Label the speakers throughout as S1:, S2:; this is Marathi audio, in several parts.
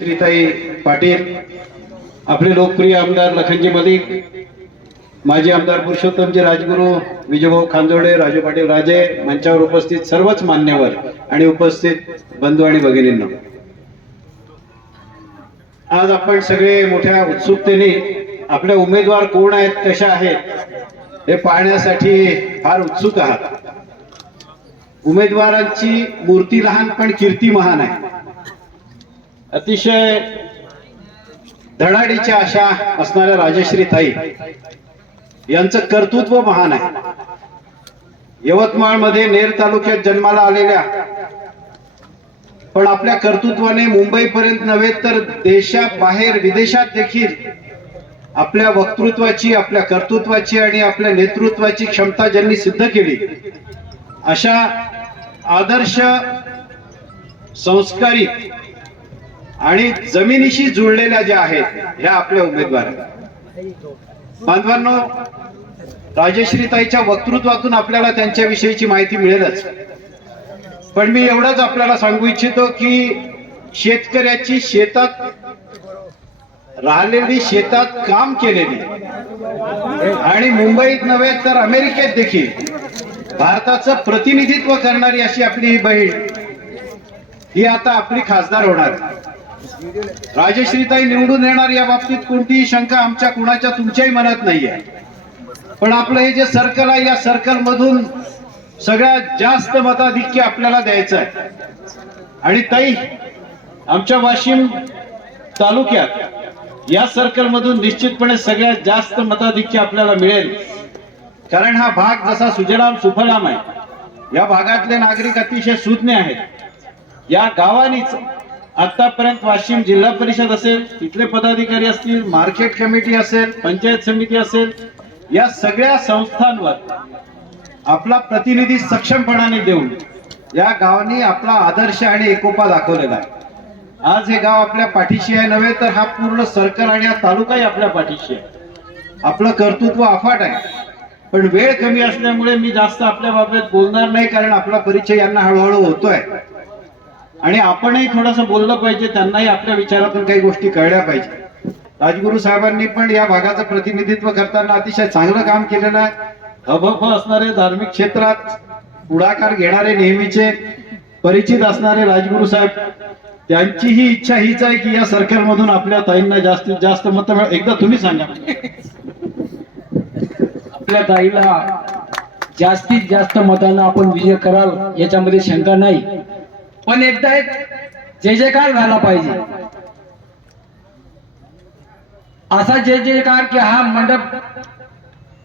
S1: श्रीताई पाटील आपले लोकप्रिय आमदार लखनजी मलिक माजी आमदार पुरुषोत्तमजी राजगुरू विजयभाऊ खांजोडे राजू पाटील राजे मंचावर उपस्थित सर्वच मान्यवर आणि उपस्थित बंधू आणि भगिनींना. आज आपण सगळे मोठ्या उत्सुकतेने आपले उमेदवार कोण आहेत कशा आहेत हे पाहण्यासाठी फार उत्सुक आहात. उमेदवारांची मूर्ती लहान पण कीर्ती महान आहे. अतिशय धडाडीच्या अशा असणाऱ्या राजश्री ताई यांचं कर्तृत्व महान आहे. यवतमाळमध्ये नेर तालुक्यात जन्माला आलेल्या पण आपल्या कर्तृत्वाने मुंबईपर्यंत नव्हे तर देशाबाहेर विदेशात देखील आपल्या वक्तृत्वाची आपल्या कर्तृत्वाची आणि आपल्या नेतृत्वाची क्षमता ज्यांनी सिद्ध केली अशा आदर्श संस्कारी आणि जमिनीशी जुळलेल्या ज्या आहेत ह्या आपल्या उमेदवार बांधवांनो राजश्रीताईच्या वक्तृत्वातून आपल्याला त्यांच्याविषयीची माहिती मिळेलच. पण मी एवढंच आपल्याला सांगू इच्छितो की शेतकऱ्याची शेतात राहिलेली शेतात काम केलेली आणि मुंबईत नव्हे तर अमेरिकेत देखील भारताचं प्रतिनिधित्व करणारी अशी आपली ही बहीण ही आता आपली खासदार होणार. राजश्रीताई निवडून येणार या बाबतीत कोणतीही शंका आमच्या कुणाच्या तुमच्याही मनात नाहीये. पण आपलं हे जे सर्कल आहे या सर्कल मधून सगळ्यात जास्त मताधिक्य आपल्याला द्यायचं आहे आणि ताई आमच्या वाशिम तालुक्यात या सर्कल मधून निश्चितपणे सगळ्यात जास्त मताधिक्य आपल्याला मिळेल. कारण हा भाग जसा सुजलाम सुफलाम आहे या भागातले नागरिक अतिशय सुज्ञ आहेत. या गावानीच आतापर्यंत वाशिम जिल्हा परिषद असेल तिथले पदाधिकारी असतील मार्केट कमिटी असेल पंचायत समिती असेल या सगळ्या संस्थांवर आपला प्रतिनिधी सक्षमपणाने देऊन या गावाने आपला आदर्श आणि एकोपा दाखवलेला आहे. आज हे गाव आपल्या पाठीशी आहे नव्हे तर हा पूर्ण सर्कल आणि हा तालुकाही आपल्या पाठीशी आहे. आपलं कर्तृत्व अफाट आहे. पण वेळ कमी असल्यामुळे मी जास्त आपल्या बाबतीत बोलणार नाही कारण आपला परिचय यांना हळूहळू होतोय. आणि आपणही थोडस बोललं पाहिजे त्यांनाही आपल्या विचारातून काही गोष्टी कळल्या पाहिजे. राजगुरू साहेबांनी पण या भागाचं प्रतिनिधित्व करताना अतिशय चांगलं काम केलेलं आहे. अभफ असणारे धार्मिक क्षेत्रात पुढाकार घेणारे नेहमीचे परिचित असणारे राजगुरू साहेब त्यांची ही इच्छा हीच आहे की या सरकारमधून आपल्या ताईंना जास्तीत जास्त मत मिळ. एकदा तुम्ही सांगा.
S2: आपल्या ताईला जास्तीत जास्त मतांना आपण विजय कराल याच्यामध्ये शंका नाही. पण एकदा एक जय जयकार झाला पाहिजे. असा जय जयकार की हा मंडप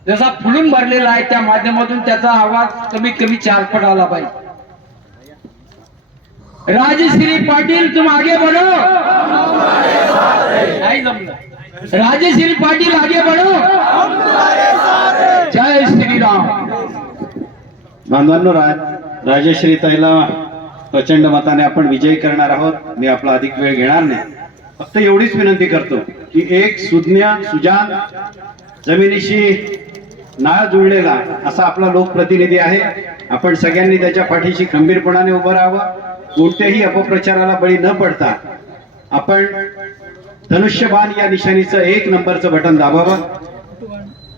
S2: जसा फुलून भरलेला आहे त्या माध्यमातून त्याचा आवाज कमीत कमी चार पट आला पाहिजे. राजश्री पाटील तुम आगे बढ़ो. नाही जमलं. राजश्री पाटील आगे बढ़ो. जय श्रीराम.
S1: बांधवांनो राज राजश्री ताईला प्रचंड मताने आपण विजयी करणार आहोत. मी आपला अधिक वेळ घेणार नाही. फक्त एवढीच विनंती करतो की एक सुज्ञ सुजान जमिनीशी नाळ जुळलेला असा आपला लोकप्रतिनिधी आहे. आपण सगळ्यांनी त्याच्या पाठीशी खंबीरपणाने उभं राहावं. कोणत्याही अपप्रचाराला बळी न पडता आपण धनुष्यबाण या निशाणीचं एक नंबरचं बटन दाबावं.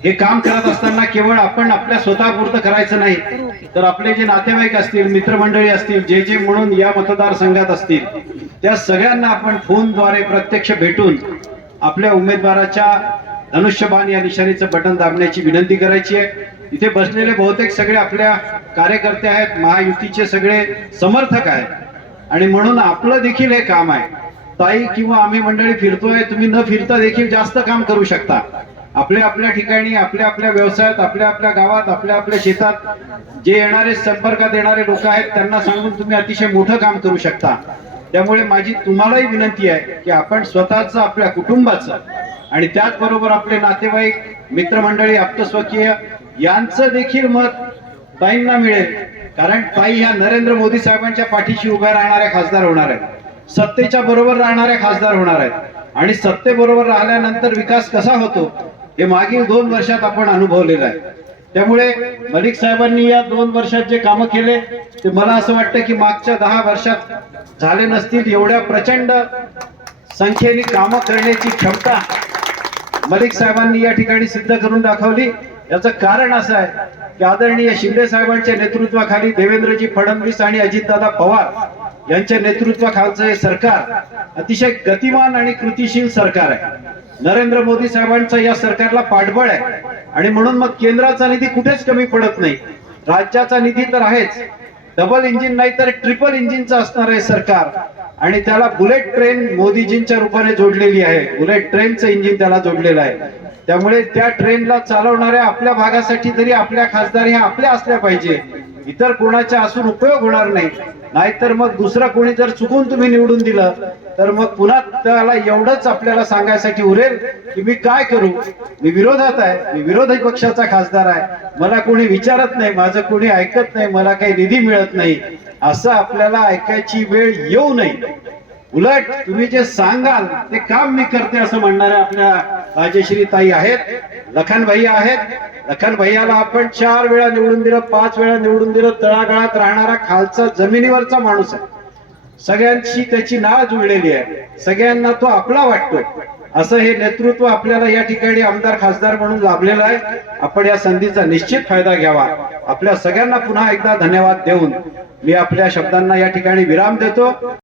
S1: हे काम करत असताना केवळ आपण आपल्या स्वतःपुरतं करायचं नाही. तर आपले जे नातेवाईक असतील मित्रमंडळी असतील जे जे म्हणून या मतदारसंघात असतील त्या सगळ्यांना आपण फोनद्वारे प्रत्यक्ष भेटून आपल्या उमेदवाराच्या धनुष्यबाण या निशाणीचं बटन दाबण्याची विनंती करायची आहे. इथे बसलेले बहुतेक सगळे आपल्या कार्यकर्ते आहेत महायुतीचे सगळे समर्थक आहेत. आणि म्हणून आपलं देखील हे काम आहे. ताई किंवा आम्ही मंडळी फिरतोय तुम्ही न फिरता देखील जास्त काम करू शकता. आपल्या आपल्या ठिकाणी आपल्या आपल्या व्यवसायात आपल्या आपल्या गावात आपल्या आपल्या शेतात जे येणारे संपर्कात येणारे लोक आहेत त्यांना सांगून तुम्ही अतिशय मोठं काम करू शकता. त्यामुळे माझी तुम्हालाही विनंती आहे की आपण स्वतःच आपल्या कुटुंबाचं आणि त्याचबरोबर आपले नातेवाईक मित्रमंडळी आप्तस्वकीय यांचं देखील मत ताईंना मिळेल. कारण ताई ह्या नरेंद्र मोदी साहेबांच्या पाठीशी उभ्या राहणाऱ्या खासदार होणार आहेत. सत्तेच्या बरोबर राहणाऱ्या खासदार होणार आहेत. आणि सत्तेबरोबर राहिल्यानंतर विकास कसा होतो हे मागील दोन वर्षात आपण अनुभवलेलं आहे. त्यामुळे मलिक साहेबांनी या दोन वर्षात जे कामं केले ते मला असं वाटतं की मागच्या दहा वर्षात झाले नसतील एवढ्या प्रचंड संख्येने कामं करण्याची क्षमता मलिक साहेबांनी या ठिकाणी सिद्ध करून दाखवली. याचं कारण असं आहे की आदरणीय शिंदे साहेबांच्या नेतृत्वाखाली देवेंद्रजी फडणवीस आणि अजितदादा पवार यांच्या नेतृत्वाखालचं हे सरकार अतिशय गतिमान आणि कृतिशील सरकार आहे. नरेंद्र मोदी साहेबांचं या सरकारला पाठबळ आहे. आणि म्हणून मग केंद्राचा निधी कुठेच कमी पडत नाही. राज्याचा निधी तर आहेच. डबल इंजिन नाही तर ट्रिपल इंजिनचं असणार आहे सरकार. आणि त्याला बुलेट ट्रेन मोदीजींच्या रूपाने जोडलेली आहे. बुलेट ट्रेनचं इंजिन त्याला जोडलेलं आहे. त्यामुळे त्या ट्रेनला चालवणाऱ्या आपल्या भागासाठी तरी आपल्या खासदार ह्या आपल्या असल्या पाहिजे. इतर कोणाच्या असून उपयोग होणार नाही. नाहीतर मग दुसरं कोणी जर चुकून तुम्ही निवडून दिलं तर मग पुन्हा त्याला एवढंच आपल्याला सांगायसाठी उरेल की मी काय करू? मी विरोधात आहे. मी विरोधी पक्षाचा खासदार आहे. मला कोणी विचारत नाही. माझं कोणी ऐकत नाही. मला काही निधी मिळत नाही. असं आपल्याला ऐकायची वेळ येऊ नये. उलट तुम्ही जे सांगाल ते काम मी करते असं म्हणणाऱ्या आपल्या राजश्री ताई आहेत लखन भैया आहेत. लखन भैयाला आपण चार वेळा निवडून दिलं पाच वेळा निवडून दिलं तळागाळात राहणारा खालचा जमिनीवरचा माणूस आहे. सगळ्यांशी त्याची नाळ जुळलेली आहे. सगळ्यांना तो आपला वाटतो. असं हे नेतृत्व आपल्याला या ठिकाणी आमदार खासदार म्हणून लाभलेलं आहे. आपण या संधीचा निश्चित फायदा घ्यावा. आपल्या सगळ्यांना पुन्हा एकदा धन्यवाद देऊन मी आपल्या शब्दांना या ठिकाणी विराम देतो.